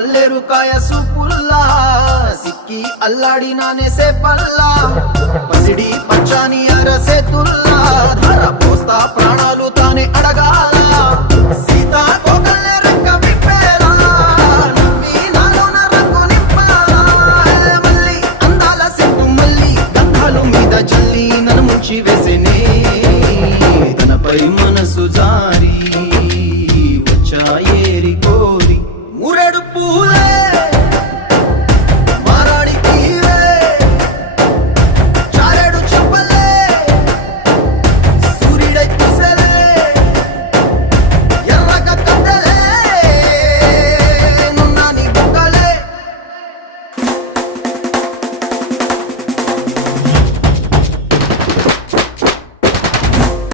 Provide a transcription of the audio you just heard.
పల్లెరు కాయ సూపుల్లా సిక్కి అల్లాడినానే సే పల్లా పసిడి పచ్చాని అరసే తుల్లా